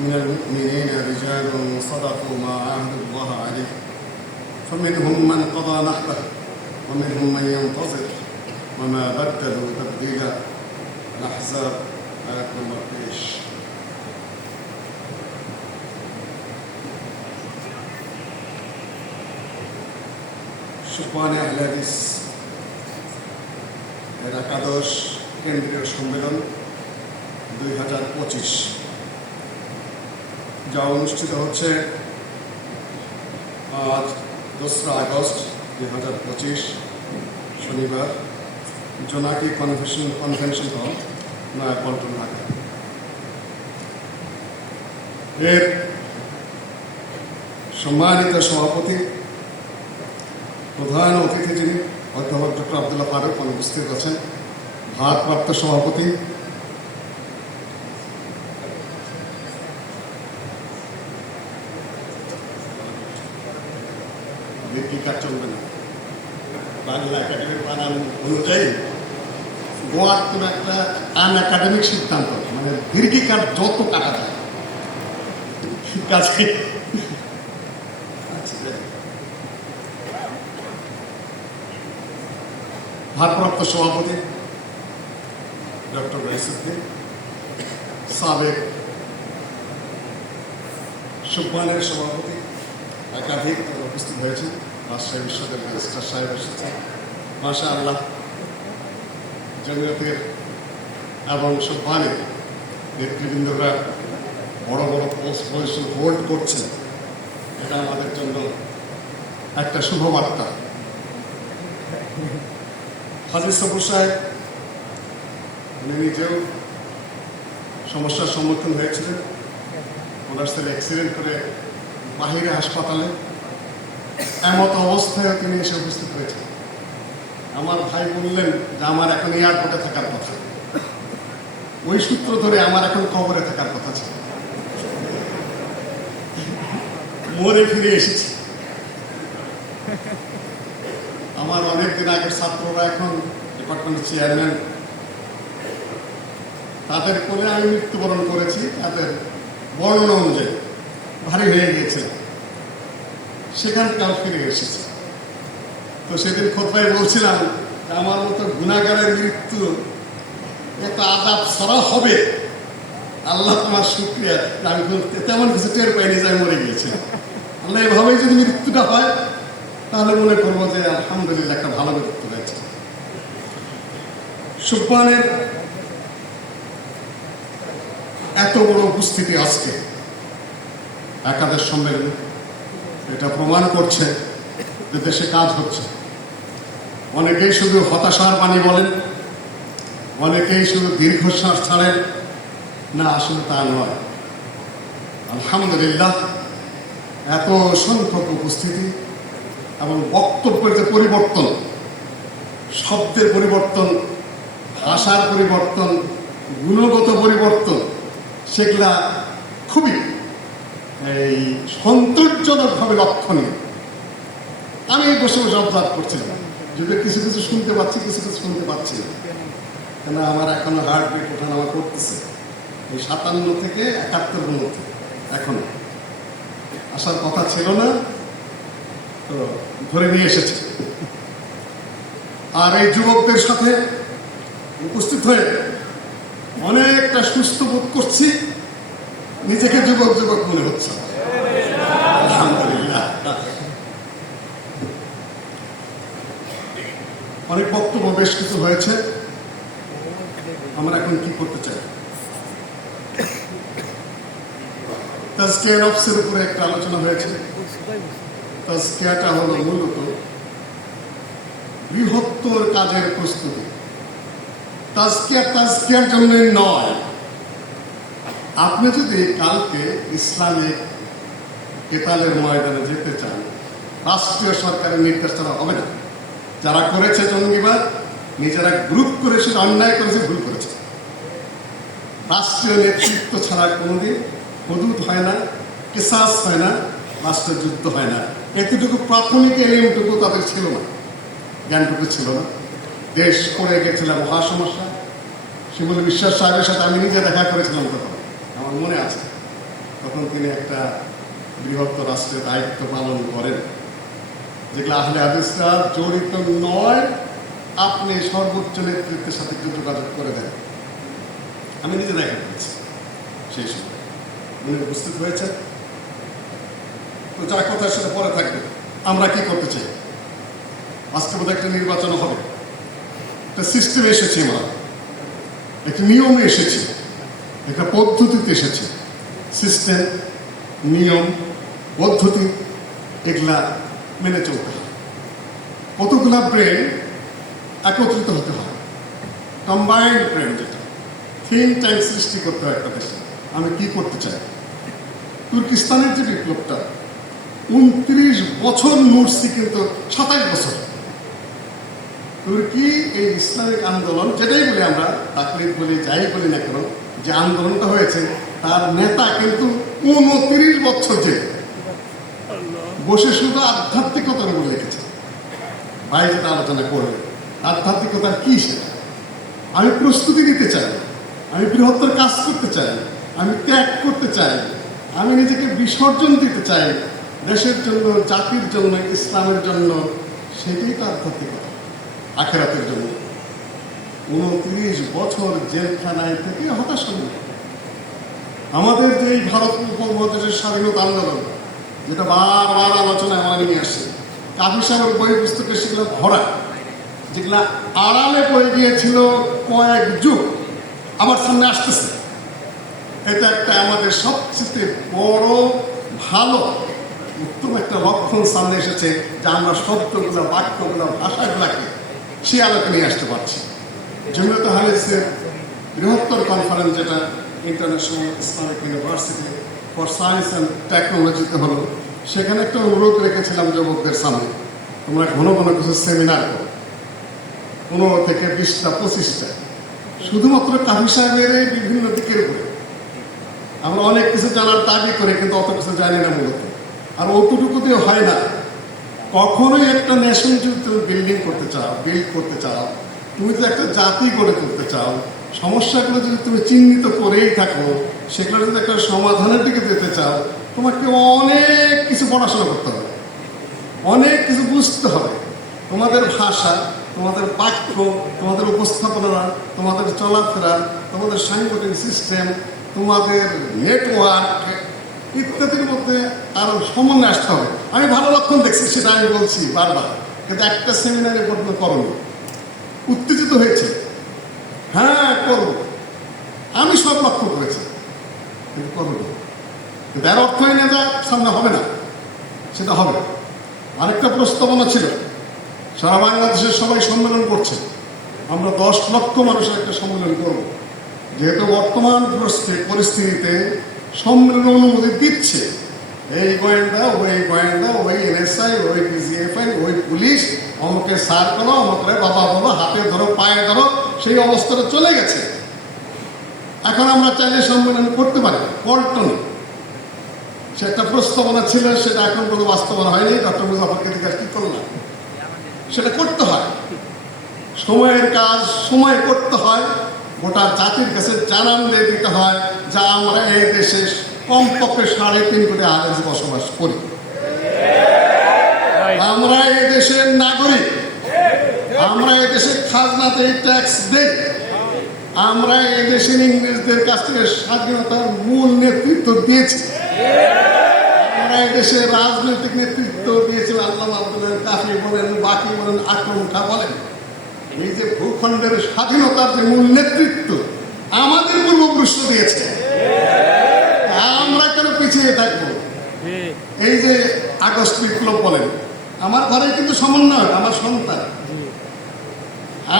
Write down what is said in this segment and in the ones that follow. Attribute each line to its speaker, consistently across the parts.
Speaker 1: من المؤمنين رجال صدقوا ما عاهدوا الله عليه فمنهم من قضى نحبه ومنهم من ينتظر وما بدلوا تبديلا الأحزاب آية نمبر ايش؟ সুপানে আহলাদিস এর একাদশ কেন্দ্রীয় সম্মেলন দুই হাজার পঁচিশ যা অনুষ্ঠিত হচ্ছে আজ দোসরা আগস্ট দুই হাজার পঁচিশ শনিবার জোনাকি convention convention hall Naya Paltan Dhaka এর সম্মানিত সভাপতি প্রধান অতিথি যিনি অধ্যাপক ডক্টর আবদুল্লাহ ফারুক অনুপস্থিত আছেন ভারপ্রাপ্ত সভাপতি দীর্ঘিকার চলবে না। বাংলা বানান অনুযায়ী গোয়ার একটা সিদ্ধান্ত মানে দীর্ঘিকার যত কাটা যায়। আচ্ছা। ভারপ্রাপ্ত সভাপতি ডক্টর রাইসুদ্দিন, সাবেক সুব্বানের সভাপতি, একাধিক উপস্থিত হয়েছে রাজশাহী বিশ্ববিদ্যালয়ের রেজিস্ট্রার সাহেব এসেছে। মাসা আল্লাহ জমিয়তের এবং সুব্বানের নেতৃবৃন্দরা বড় বড় পোস্ট পজিশন হোল্ড করছেন এটা আমাদের জন্য একটা শুভবার্তা হাজির সফর সাহেব, উনি নিজেও সমস্যার সম্মুখীন হয়েছিলেন। ওনার ছেলে অ্যাক্সিডেন্ট করে বাহিরে হাসপাতালে এমত অবস্থায় তিনি এসে উপস্থিত হয়েছেন। আমার ভাই বললেন যে আমার এখন এয়ারপোর্টে থাকার কথা। ওই সূত্র ধরে আমার এখন কবরে থাকার কথা ছিল। মরে ফিরে এসেছি। আমার অনেক দিন আগের ছাত্ররা এখন ডিপার্টমেন্টের চেয়ারম্যান তাদের করে আমি মৃত্যুবরণ করেছি, তাদের বর্ণ অনুযায়ী। ভারী হয়ে গিয়েছিলাম। সেখানকার ফিরে এসেছে। তো সেদিন খোদ্ায় বলছিলাম আমার মতো গুণাগারের মৃত্যু এত আদাব সরা হবে। আল্লাহ তোমার শুক্রিয়া। আমি তেমন কিছু টের পাইনি যে আমি মরে গিয়েছিলাম আল্লাহ এভাবেই যদি মৃত্যুটা হয়, তাহলে মনে করব যে আলহামদুলিল্লাহ একটা ভালো মৃত্যু হয়েছে। সুব্বানের এত বড় উপস্থিতি আজকে। একাদশ সম্মেলনে। এটা প্রমাণ করছে যে দেশে কাজ হচ্ছে। অনেকেই শুধু হতাশার বাণী বলেন, অনেকেই শুধু দীর্ঘশ্বাস ছাড়েন। না, আসলে তা নয়। আলহামদুলিল্লাহ, এত সংখ্যক উপস্থিতি এবং বক্তব্যের যে পরিবর্তন, শব্দের পরিবর্তন, ভাষার পরিবর্তন, গুণগত পরিবর্তন, সেগুলা খুবই এই সন্তোষজনকভাবে লক্ষণীয় আমি এই বসে বসে অবজার্ভ করছিলাম। যদি কিছু কিছু শুনতে পাচ্ছি, কিছু কিছু শুনতে পাচ্ছি কেন আমার এখনও হার্ট রেট ওঠানামা করতেছে। এই সাতান্ন থেকে একাত্তর মধ্যে এখনও। আসার কথা ছিল না, তো ধরে নিয়ে এসেছে। আর এই যুবকদের সাথে উপস্থিত হয়ে অনেকটা সুস্থ বোধ করছি। নিজেকে যুবক যুবক মনে হচ্ছে। অনেক বক্তব্য বেশ কিছু হয়েছে। আমরা এখন কি করতে চাই? তাজকিয়া নফসের উপরে একটা আলোচনা হয়েছে। তাজকিয়াটা হলো মূলত বৃহত্তর কাজের প্রস্তুতি। তাজকিয়া তাজকিয়ার জন্যই নয় আপনি যদি কালকে ইসলামিক কেতালের ময়দানে যেতে চান, রাষ্ট্রীয় সরকারের নির্দেশ ছাড়া হবে না। যারা করেছে জঙ্গিবাদ, নিজেরা গ্রুপ করে অন্যায় করেছে, ভুল করেছে। রাষ্ট্রীয় নেতৃত্ব ছাড়া কোনোদিন হদুদ হয় না, কেসাস হয় না রাষ্ট্রের যুদ্ধ হয় না। এতটুকু প্রাথমিক এলিমটুকু তাদের ছিল না। জ্ঞানটুকু ছিল না। দেশ করে গেছিলাম মহা সমস্যা শিবুল বিশ্বাস সাহেবের সাথে আমি নিজে দেখা করেছিলাম তখন আমার মনে আছে, তখন তিনি একটা বৃহত্তর রাষ্ট্রের দায়িত্ব পালন করেন। যেগুলো আহলে হাদিসরা জড়িত নয়, আপনি সর্বোচ্চ নেতৃত্বের সাথে যোগাযোগ করে দেন। আমি নিজে দেখা করেছি সেই সময়। উনি উপস্থিত হয়েছেন তো যা কথার সাথে পরে থাকবে, আমরা কি করতে চাই? বোধহয় একটা নির্বাচন হবে। একটা সিস্টেম এসেছে আমরা একটা নিয়মে এসেছে। একটা পদ্ধতিতে এসেছে। সিস্টেম, নিয়ম, পদ্ধতি, এগুলা মেনে চলতে হয়। কতগুলা ব্রেন একত্রিত হতে হয়? কম্বাইন্ড ব্রেন যেটা থিঙ্ক টাইম সৃষ্টি করতে হয় একটা দেশে। আমি কি করতে চাই? তুর্কিস্তানের যে বিপ্লবটা, উনত্রিশ বছর মুরসি কিন্তু সাতাশ বছর। তুর্কি এই ইসলামিক আন্দোলন, যেটাই বলি আমরা তাকলিদ বলি, যাই বলি না কেন যে আন্দোলনটা হয়েছে, তার নেতা কিন্তু উনত্রিশ বছর যে বসে শুধু আধ্যাত্মিকতার উপর লিখেছে। যেটা আলোচনা করবে, আধ্যাত্মিকতার কি সেটা? আমি প্রস্তুতি নিতে চাই, আমি বৃহত্তর কাজ করতে চাই, আমি ত্যাগ করতে চাই, আমি নিজেকে বিসর্জন দিতে চাই, দেশের জন্য, জাতির জন্য, ইসলামের জন্য, সেটাই তো আধ্যাত্মিকতা, আখেরাতের জন্য। উনত্রিশ বছর জেলখানায় থেকে হতাশা নেই। আমাদের যে এই ভারত উপমহাদেশের স্বাধীনতা আন্দোলন, যেটা বারবার আলোচনায় আমরা নিয়ে আসছে কাফি সাহেবের বই পুস্তকে সেগুলো ভরা যেগুলা আড়ালে পড়ে গিয়েছিল কয়েক যুগ, আমার সামনে আসতেছে এটা একটা আমাদের সবচেয়ে বড়, ভালো, উত্তম একটা লক্ষণ সামনে এসেছে, যে আমরা শব্দগুলো, বাক্যগুলো, ভাষাগুলাকে সে আলোকে নিয়ে আসতে পারছি জমিয়ত হালিসের বৃহত্তর কনফারেন্স যেটা International Islamic University for Science and টেকনোলজিতে হলো, সেখানে একটা অনুরোধ রেখেছিলাম যুবকদের সামনে। তোমরা ঘন ঘন কিছু সেমিনার করো। পনেরো থেকে বিশটা, পঁচিশটা। শুধুমাত্র কাফি সাহেবের বিভিন্ন দিকের উপরে। আমরা অনেক কিছু জানার দাবি করে, কিন্তু অত কিছু জানি না মূলত। আর অতটুকু দিয়ে হয় না। কখনোই একটা তুমি বিল্ডিং করতে চাও বিল্ড করতে চাও তুমি যদি একটা জাতি গড়ে তুলতে চাও। সমস্যাগুলো যদি তুমি চিহ্নিত করেই থাকো, সেগুলো যদি একটা সমাধানের দিকে যেতে চাও, তোমাকে অনেক কিছু পড়াশোনা করতে হবে। অনেক কিছু বুঝতে হবে। তোমাদের ভাষা, তোমাদের বাক্য তোমাদের উপস্থাপনা, তোমাদের চলাফেরা, তোমাদের সাংগঠনিক সিস্টেম তোমাদের নেটওয়ার্ক ইত্যাদির মধ্যে আরও সমন্বয় আসতে হবে। আমি ভালো লক্ষণ দেখছি, সেটা আমি বলছি বারবার। কিন্তু একটা সেমিনারে পর্যন্ত করনি। উত্তেজিত হয়েছে। হ্যাঁ করব। আমি সব লক্ষ্য করেছি। কিন্তু করব। কিন্তু এর অর্থ না যা সামনে হবে না। সেটা হবে। আরেকটা প্রস্তাবনা ছিল। সারা বাংলাদেশের সবাই সম্মেলন করছে। আমরা দশ লক্ষ মানুষের একটা সম্মেলন করব। যেহেতু বর্তমান পরিস্থিতিতে সম্মেলন অনুমতি দিচ্ছে। এই গোয়েন্দা ওই গোয়েন্দা ওই এনএসআই, ওই বিজিএফআই ওই পুলিশ, অমুকে সার করো অমুকে বাবা বলো, হাতে ধরো, পায়ে ধরো, সেই অবস্থাটা চলে গেছে। এখন আমরা চাইলে সম্মেলন করতে পারি, পল্টনে। সে একটা প্রস্তাবনা ছিল, সেটা এখন কোনো বাস্তবায়ন হয়নি, ডক্টর মুজাফরকে জিজ্ঞাসা কি করলাম? সেটা করতে হয়। সময়ের কাজ, সময় করতে হয়। গোটা জাতির কাছে জানান দিয়ে দিতে হয় যা আমরা এই দেশে কমপক্ষে সাড়ে তিন কোটি আদেশ বসবাস করি। আমরা দেশের নাগরিক। আমরা এই দেশে খাজনাতে ট্যাক্স দেই। আমরা দেশের ইংরেজদের কাছ থেকে স্বাধীনতার মূল নেতৃত্ব দিয়েছি। আমরা দেশে রাজনৈতিক নেতৃত্ব দিয়েছি, আল্লাহ আব্দুল্লাহ কাফি বলেন, বাকি বলেন আকরম খা বলেন। এই যে ভূখণ্ডের স্বাধীনতার যে মূল নেতৃত্ব, আমাদের পূর্বপুরুষ দিয়েছে। আমরা কেন পিছিয়ে থাকব? এই যে আগস্ট বিপ্লব বলেন আমার ঘরে কিন্তু সমন্বয় আমার সন্তান।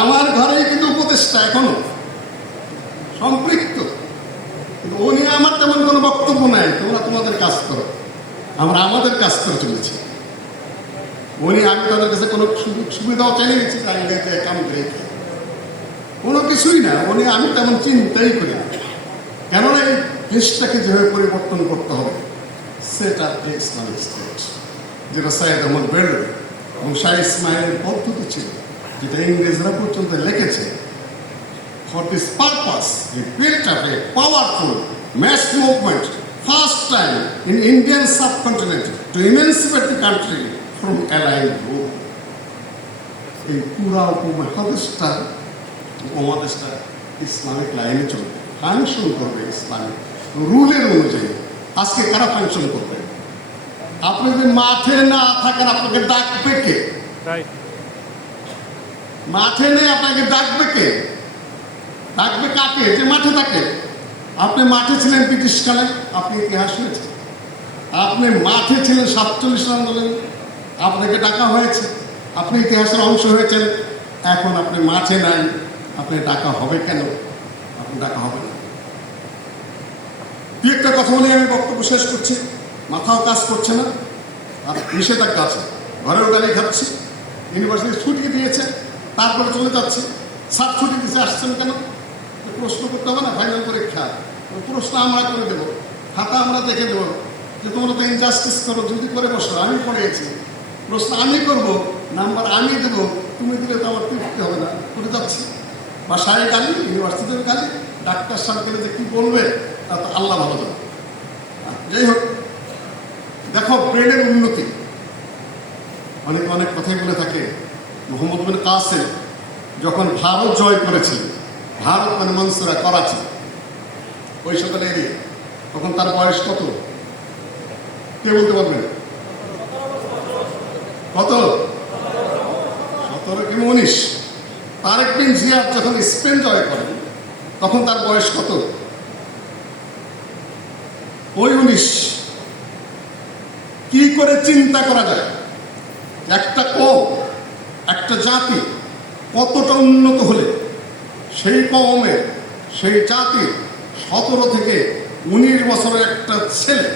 Speaker 1: আমার ঘরেই কিন্তু উপদেষ্টা এখনও। সম্পৃক্ত। কিন্তু ও নিয়ে আমার তেমন কোনো বক্তব্য নাই তোমরা তোমাদের কাজ করো। আমরা আমাদের কাজ করে চলেছি। উনি আমি তাদের কাছে কোনো সুযোগ সুবিধাও চাইলে গেছি কোনো কিছুই না উনি আমি তেমন চিন্তাই করি না। কেননা এই দেশটাকে যেভাবে পরিবর্তন করতে হবে সেটা ইসলামিক স্টেট যেটা সাইদ আহমদ বেরল এবং শাহ ইসমাইলের পদ্ধতি ছিল যেটা ইংরেজরা পর্যন্ত লিখেছে for he built up a powerful mass movement, fast time in Indian subcontinent to emancipate the country from allied rule. এই পুরা উপমহাদেশটা উপমহাদেশটা ইসলামিক লাইনে চলবে ফাংশন করবে ইসলামিক রুলের অনুযায়ী আজকে কারা ফাংশন করবে? আপনি যদি মাঠে না থাকেন আপনাকে ডাকবে কে? মাঠে নেই আপনাকে ডাকবে কে? ডাকবে কাকে? যে মাঠে থাকে। আপনি মাঠে ছিলেন ব্রিটিশ কালে আপনি ইতিহাস শুনেছেন। আপনি মাঠে ছিলেন সাতচল্লিশ আন্দোলন আপনাকে ডাকা হয়েছে। আপনি ইতিহাসের অংশ হয়েছেন। এখন আপনি মাঠে নাই আপনি ডাকা হবে কেন? আপনি ডাকা হবে না। দু একটা কথা বলে আমি বক্তব্য শেষ করছি। মাথাও কাজ করছে না, আর নিষেধাজ্ঞা আছে। ঘরেও গালি খাচ্ছি ইউনিভার্সিটি ছুটি দিয়েছে, তারপরে চলে যাচ্ছে। সাত ছুটি দিতে আসছেন কেন? প্রশ্ন করতে হবে না ফাইনাল পরীক্ষা। প্রশ্ন আমরা করে দেবো, খাতা আমরা দেখে দেবো যে তোমরা তো ইনজাস্টিস করো, যদি করে বসো, আমি পড়িয়েছি প্রশ্ন আমি করব নাম্বার আমি দেবো, তুমি দিলে তো আমার তৃপ্তি হবে না, করে যাচ্ছি। বাসায় গালি ইউনিভার্সিটির গালি ডাক্তার সাহেব যে কী বলবে? তা আল্লাহ ভালো জানে। যাই হোক, দেখো ব্রেনের উন্নতি। অনেক অনেক কথাই বলে থাকে। মোহাম্মদ বিন কাসেম যখন ভারত জয় করেছিল ভারত মানে মনসুরা করাচি। ওই সকল এরিয়া তখন তার বয়স কত? কে বলতে পারবেন কত? সতেরো কি উনিশ। তারেক বিন জিয়াদ যখন স্পেন জয় করেন, তখন তার বয়স কত? ওই উনিশ কি করে চিন্তা করা যায়? একটা কম একটা জাতি কতটা উন্নত হলে সেই কমে সেই জাতির সতেরো থেকে উনিশ বছরের একটা ছেলে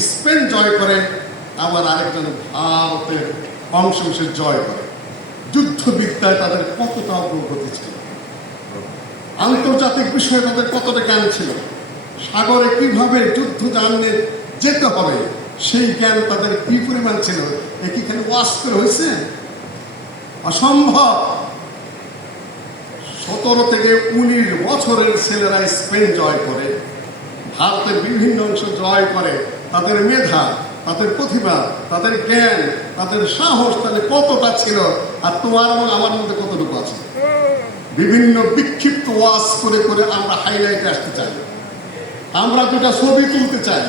Speaker 1: স্পেন জয় করে, আবার আরেকজন ভারতের অংশ অংশে জয় করে। যুদ্ধবিদ্যায় তাদের কতটা অগ্রগতি ছিল? আন্তর্জাতিক বিষয়ে তাদের কতটা জ্ঞান ছিল? সাগরে কীভাবে যুদ্ধ জানলে যেতে হবে, সেই জ্ঞান তাদের কি পরিমাণ ছিল? এ কি এখানে ওয়াশ করে হয়েছে অসম্ভব। সতেরো থেকে উনিশ বছরের ছেলেরা স্পেন জয় করে, ভারতের বিভিন্ন অংশ জয় করে। তাদের মেধা, তাদের প্রতিভা, তাদের জ্ঞান, তাদের সাহস তাদের কতটা ছিল? আর তোমার এবং আমার মধ্যে কতটুকু আছে? বিভিন্ন বিক্ষিপ্ত ওয়াজ করে করে আমরা হাইলাইটে আসতে চাই। আমরা দুটা ছবি তুলতে চাই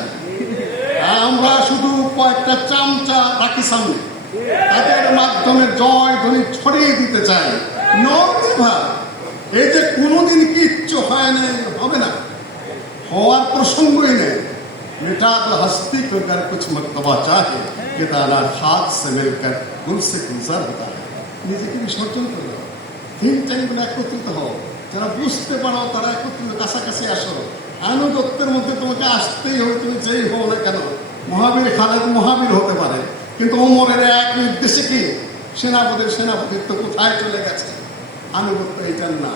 Speaker 1: আমরা শুধু কয়েকটা চামচা রাখি সামনে তাদের মাধ্যমে জয় ধ্বনি ছড়িয়ে দিতে চাই নবা এই যে কোনোদিন কিচ্ছু হয় না হবে না হওয়ার প্রসঙ্গই নেই मिटा दो हस्ती को कर कुछ मर्तबा चाहे कि ताला हाथ से मिलकर गुल से गुलजार होता है নিজেকে বিসর্জন করে দাও থিঙ্ক ট্যাঙ্কগুলো একত্রিত হও যারা বুঝতে পারো তারা একত্রিত কাছাকাছি আসো আনুগত্যের মধ্যে তোমাকে আসতেই হবে, তুমি যেই হও না কেন? মহাবীর খালেদ মহাবীর হতে পারে, কিন্তু ওমরের এক নির্দেশে কি? সেনাপতির সেনাপতির সেনাপতিত্ব কোথায় চলে গেছে? আনুগত্য এইটার না।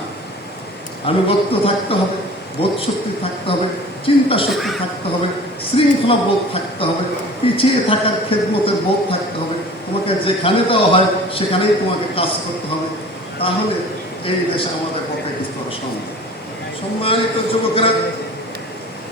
Speaker 1: আনুগত্য থাকতে হবে, বোধ শক্তি থাকতে হবে, চিন্তা শক্তি থাকতে হবে, শৃঙ্খলা বোধ থাকতে হবে, পিছিয়ে থাকার খেদমতের বোধ থাকতে হবে। তোমাকে যেখানে দেওয়া হয়, সেখানেই তোমাকে কাজ করতে হবে। তাহলে এই দেশে আমাদের পক্ষে কিছু সম্ভব। সম্মানিত যুবকেরা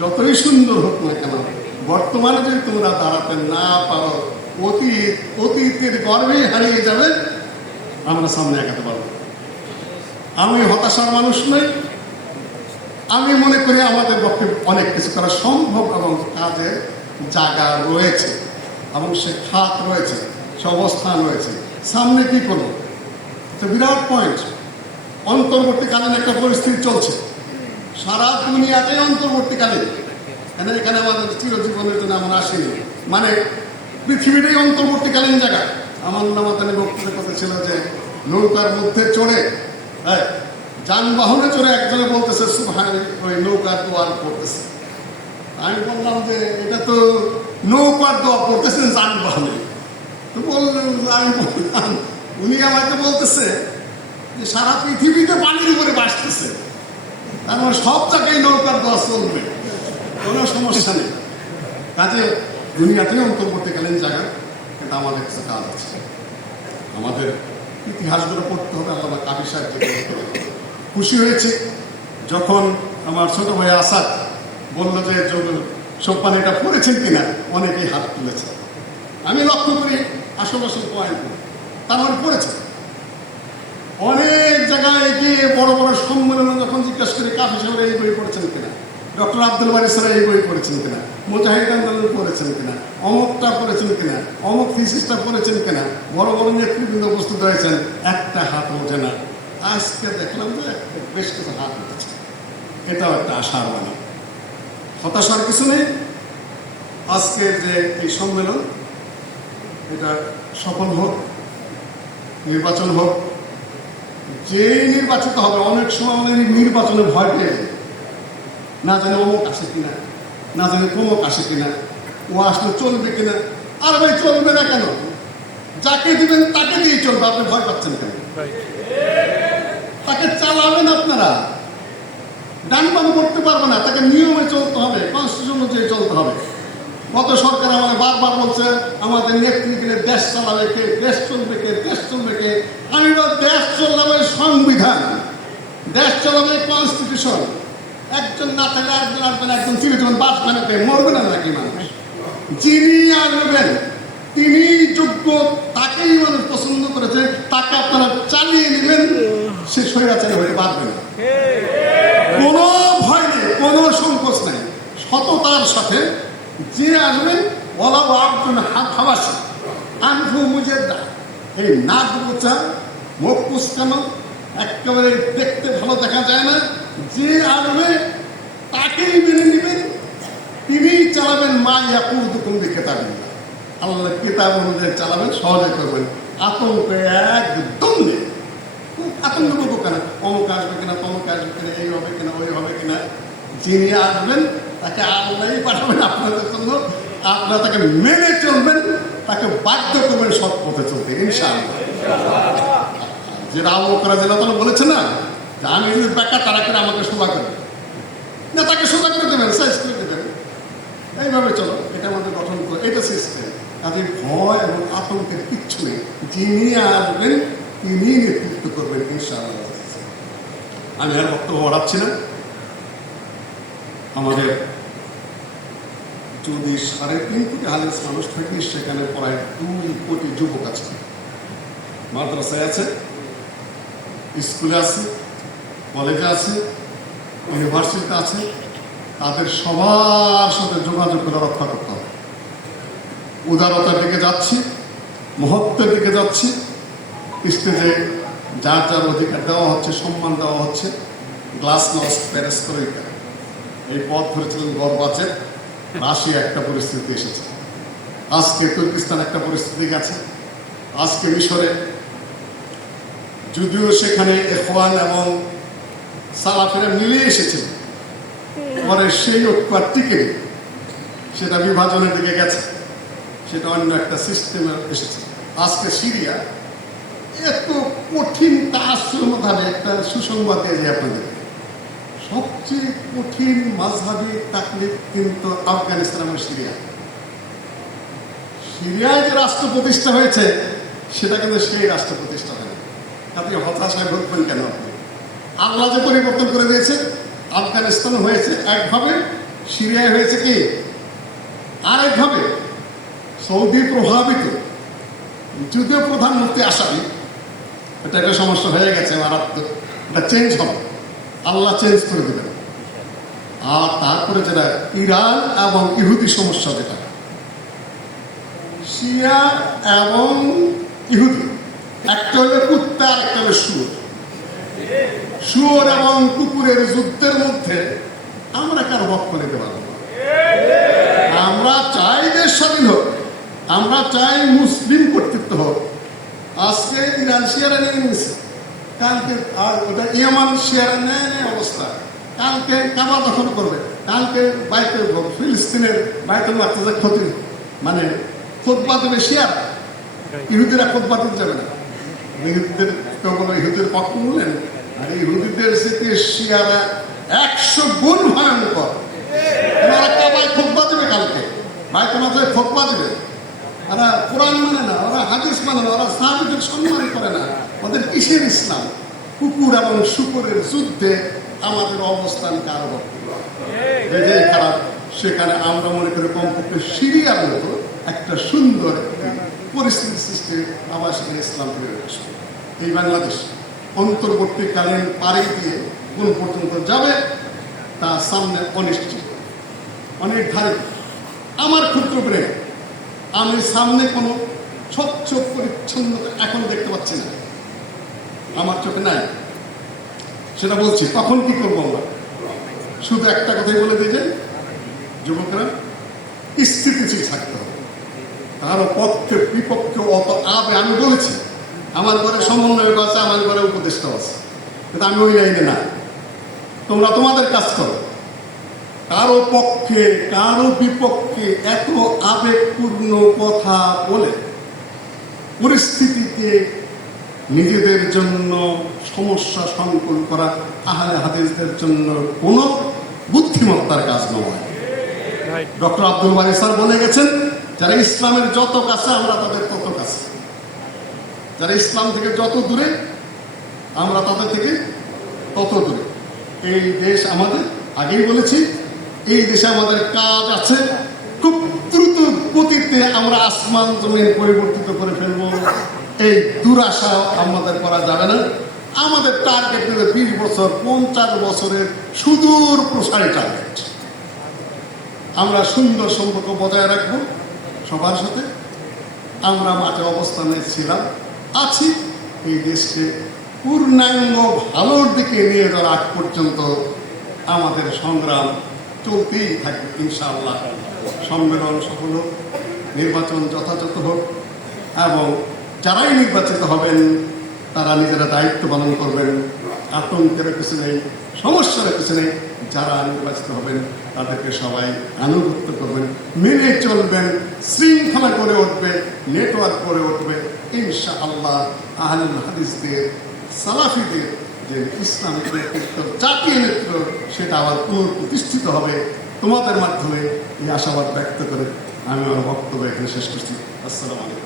Speaker 1: যতই সুন্দর হোক না কেন, বর্তমানে যদি তোমরা দাঁড়াতে না পারো, অতীত, অতীতের গর্বেই হারিয়ে যাবে, আমরা সামনে আগাতে পারব। আমি হতাশার মানুষ নই। আমি মনে করি আমাদের পক্ষে অনেক কিছু করা সম্ভব এবং কাজের জায়গা রয়েছে এবং সে খাত রয়েছে, সে অবস্থান রয়েছে। সামনে কি করব? বিরাট পয়েন্ট অন্তর্বর্তীকালীন একটা পরিস্থিতি চলছে। সারা দুনিয়াতেই অন্তর্বর্তীকালীন কেন এখানে আমাদের চিরজীবনের জন্য আমরা আসিনি? মানে পৃথিবীটাই অন্তর্বর্তীকালীন জায়গা। আমার নামাতানি বক্তব্যের কথা ছিল যে, নৌকার মধ্যে চড়ে হ্যাঁ যানবাহনে চড়ে একজনে বলতেছে ওই নৌকার দোয়ার করতেছে আমি বললাম যে, এটা তো নৌকার দোয়া পড়তেছেন যানবাহনে। তো বললেন আমি বললাম, উনি আমাকে বলতেছে যে, সারা পৃথিবীতে পানির উপরে বাসতেছে। তার মানে সব জায়গায় নৌকার দোয়া চলবে। কোনো সমস্যা নেই। কাজে দুনিয়াতে অন্তর্বর্তীকালীন জায়গা, কিন্তু আমাদের কাছে কাজ আছে। আমাদের ইতিহাসগুলো পড়তে হবে আল্লাহ কাবি সাহেব খুশি হয়েছে যখন আমার ছোট ভাই আসাদ বলল যে সোপান এটা পড়েছেন কিনা? অনেকেই হাত তুলেছে। আমি লক্ষ্য করি আশেপাশে পয়েন্ট মানে পড়েছে। অনেক জায়গায় গিয়ে বড় বড় সম্মেলনে যখন জিজ্ঞাসা করি কাফি সাহেব এই বই পড়েছেন কিনা? ডক্টর আব্দুল বারি স্যার এই বই পড়েছেন কিনা? মুজাহিদ আন্দোলন পড়েছেন কিনা? অমুকটা পড়েছেন কিনা? অমুক থিসিসটা পড়েছেন কিনা? বড় বড় নেতৃবৃন্দ উপস্থিত হয়েছেন একটা হাত ওঠে না। আজকে দেখলাম যে বেশ কিছু হাত উঠেছে। এটাও একটা আশার বাণী। হতাশার কিছু নেই। আজকে যে এই সম্মেলন, এটা সফল হোক, নির্বাচন হোক যেই নির্বাচিত হবে, অনেক সময় আমাদের নির্বাচনে ভয় পেয়ে যায়। না জানে অমুক আসে কিনা, না জানে তমুক আসে কিনা, ও আসলে চলবে কিনা, আর ভাই চলবে না কেন? যাকে দিবেন তাকে দিয়ে চলবে, আপনি ভয় পাচ্ছেন কেন? তাকে চালাবেন আপনারা। ডান বাম করতে পারবে না, তাকে নিয়মে চলতে হবে কনস্টিটিউশন অনুযায়ী চলতে হবে। গত সরকার আমাদের বারবার বলছে, আমাদের নেতৃত্বে দেশ চালাবে কে, দেশ চলবে কে, দেশ চলবে কে? আমি দেশ চলাবে সংবিধান। দেশ চালাবে কনস্টিটিউশন একজন না থাকলে একজন আসবেন একজন চিনি যখন বাস বানাতে মরবে না নাকি মানুষ? যিনি আসবেন তিনি যোগ্য, তাকেই মানুষ পছন্দ করেছে, তাকে আপনারা চালিয়ে নেবেন, সে স্বৈরাচারী হয়ে বাঁচবে না। কোনো ভয় নেই, কোনো সংকোচ নেই। সততার সাথে যে আসবে বলা একজন হাত খাবাসে আনফু মুজেদা এই নাক গোচা মুখ কুচকানো একেবারে দেখতে ভালো দেখা যায় না। যে আসবে তাকেই মেনে নেবেন। তিনিই চালাবেন মা ইয়াকুর দুকুম দেখে তাবেন আল্লাহ কিতাব অনুযায়ী চালাবেন, সহজে করবেন। আতঙ্ক একদম নেই। আতঙ্ক করব কেন? অমুক আসবে কিনা তমুক আসবে কিনা, এই হবে কিনা, ওই হবে কিনা। যিনি আসবেন তাকে আল্লাহই পাঠাবেন, আপনাদের জন্য আপনারা তাকে মেনে চলবেন, তাকে বাধ্য করবেন সৎ পথে চলতে, ইনশাআল্লাহ। আবু করা জেলা তারা বলেছে না, যে আমি যদি বেকার, তারা করে আমাকে সোজা করে না, তাকে সোজা করে দেবেন সাইজ করে দেবেন। এইভাবে চলো, এটা আমাদের গঠন করে, এটা সিস্টেম তাদের ভয় এবং আতঙ্কের কিচ্ছু নেই। যিনি আসবেন, তিনি নেতৃত্ব করবেন, ইনশাআল্লাহ। আমি আর বক্তব্য বাড়াচ্ছি না। আমাদের যদি সাড়ে তিন কোটি হালিস মানুষ থাকে, সেখানে প্রায় দুই কোটি যুবক আছে। মাদ্রাসায় আছে, স্কুলে আছে, কলেজে আছে, ইউনিভার্সিটিতে আছে, তাদের সবার সাথে যোগাযোগ করে রক্ষা করতে হবে। উদারতার দিকে যাচ্ছি, মহত্বের দিকে যাচ্ছি, স্টেজে যার যার অধিকার দেওয়া হচ্ছে, সম্মান দেওয়া হচ্ছে, গ্লাস নস প্যারেস করে এই পথ ধরেছিলেন গর্বাচের রাশিয়া একটা পরিস্থিতি এসেছে। আজকে তুর্কিস্তান একটা পরিস্থিতি গেছে। আজকে মিশরে। যদিও সেখানে এফওয়ান এবং সালাফেরা মিলে এসেছিল পরে সেই ঐক্য আর টিকে সেটা বিভাজনের দিকে গেছে। সেটা অন্য একটা সিস্টেমে এসেছে। আজকে সিরিয়া এত কঠিন তাসের মধ্যে একটা সুসংবাদ দিয়ে আপনাদের। সবচেয়ে কঠিন মাঝহাবি তাকলিফ কিন্তু আফগানিস্তান এবং সিরিয়া। সিরিয়ায় যে রাষ্ট্র প্রতিষ্ঠা হয়েছে, সেটা কিন্তু সেই রাষ্ট্র প্রতিষ্ঠা হয়নি। আপনি হতাশায় ভুগবেন কেন আপনি? আল্লাহ যে পরিবর্তন করে দিয়েছে, আফগানিস্তান হয়েছে একভাবে, সিরিয়ায় হয়েছে কি? আরেকভাবে, সৌদি প্রভাবিত, যদিও প্রধানমন্ত্রী আসামি, এটা একটা সমস্যা হয়ে গেছে, মারাত্মক। এটা চেঞ্জ হবে। আল্লাহ চেঞ্জ করে দেবেন। আর তারপরে যেটা, ইরান এবং ইহুদি সমস্যা যেটা। শিয়া এবং ইহুদি। একটা হলো কুত্তা একটা হলো সুর সুর এবং কুকুরের যুদ্ধের মধ্যে আমরা কারও পক্ষ নিতে পারব আমরা চাই দেশ স্বাধীন হোক। আমরা চাই মুসলিম কর্তৃত্ব হোক। আজকে ইরান শিয়ারা নিয়ে নিয়েছে কালকে আর ওটা ইয়ামান শিয়ারা নেয় নেয় অবস্থা। কালকে কাবা দখল করবে। কালকে বাইতে ফিলিস্তিনের বাইতুল মাকতাজের ক্ষতি। মানে খোদবা দেবে শিয়ার ইহুদিরা খোদবা দিতে যাবে না। ইহুদিদের কেউ বলো ইহুদের পক্ষ বললেন আর ইহুদিদের থেকে শিয়ারা একশো গুণ ভয়ঙ্কর। ওরা কাবায় খোদবা দেবে কালকে। ভাই তোমাদের খোদবা দেবে। ওরা কোরআন মানে না, ওরা হাদিস মানে না, ওরা সাহাবিদের সম্মান করে না। ওদের কিসের ইসলাম? কুকুর এবং শুকুরের যুদ্ধে আমাদের অবস্থান কারও খারাপ। সেখানে আমরা মনে করি কমপক্ষে সিরিয়ার মতো একটা সুন্দর পরিস্থিতি সৃষ্টি আবার সেখানে ইসলাম ফিরে আসবে এই বাংলাদেশ অন্তর্বর্তীকালীন পাড়ি দিয়ে কোন পর্যন্ত যাবে, তা সামনে অনিশ্চিত। অনির্ধারিত। আমার ক্ষুদ্র প্রেম আমি সামনে কোনো স্বচ্ছ পরিচ্ছন্নতা এখন দেখতে পাচ্ছি না। আমার চোখে নাই। সেটা বলছি, তখন কি করব আমরা? শুধু একটা কথাই বলে দিয়ে যাই যুবকরা, স্থিতিশীল থাকতে হবে। কারও পক্ষে, বিপক্ষে অত আবে আমি বলেছি, আমার ঘরে সমন্বয়ক আছে, আমার ঘরে উপদেষ্টা আছে। কিন্তু আমি ওই লাইনে না। তোমরা তোমাদের কাজ করো। কারও পক্ষে, কারও বিপক্ষে এত আবেগপূর্ণ কথা বলে পরিস্থিতিতে নিজেদের জন্য সমস্যা সংকুল করা আহলে হাদিসদের জন্য কোনো বুদ্ধিমত্তার কাজ নয়। ডক্টর আব্দুল বারি স্যার বলে গেছেন, যারা ইসলামের যত কাছে, আমরা তাদের তত কাছে। যারা ইসলাম থেকে যত দূরে, আমরা তাদের থেকে তত দূরে। এই দেশ আমাদের আগেই বলেছি এই দেশে আমাদের কাজ আছে। খুব দ্রুত গতিতে আমরা আসমান জমিন পরিবর্তিত করে ফেলব। এই দুরাশা আমাদের করা যাবে না। আমাদের টার্গেট দেবে বিশ বছর, পঞ্চাশ বছরের সুদূর প্রসারী টার্গেট আমরা সুন্দর সম্পর্ক বজায় রাখব সবার সাথে। আমরা মাঝে অবস্থানে ছিলাম, আছি। এই দেশকে পূর্ণাঙ্গ ভালোর দিকে নিয়ে যাওয়ার আগ পর্যন্ত আমাদের সংগ্রাম চলতেই থাকবে, ইনশাআল্লাহ। সম্মেলন সফল হোক, নির্বাচন যথাযথ হোক, এবং যারাই নির্বাচিত হবেন, তারা নিজেরা দায়িত্ব পালন করবেন। আতঙ্কের কিছু নেই, সমস্যার কিছু নেই, যারা নির্বাচিত হবেন, তাদেরকে সবাই আনুগত্য করবেন, মেনে চলবেন, শৃঙ্খলা করে উঠবে, নেটওয়ার্ক করে উঠবে। ইনশা আল্লাহ আহলুল হাদিসদের, সালাফিদের যে ইসলামিক নেতৃত্ব জাতীয় নেতৃত্ব সেটা আবার পুনঃপ্রতিষ্ঠিত হবে, তোমাদের মাধ্যমে এই আশাবাদ ব্যক্ত করে আমি আমার বক্তব্য এখানে শেষ করছি। আসসালামু আলাইকুম।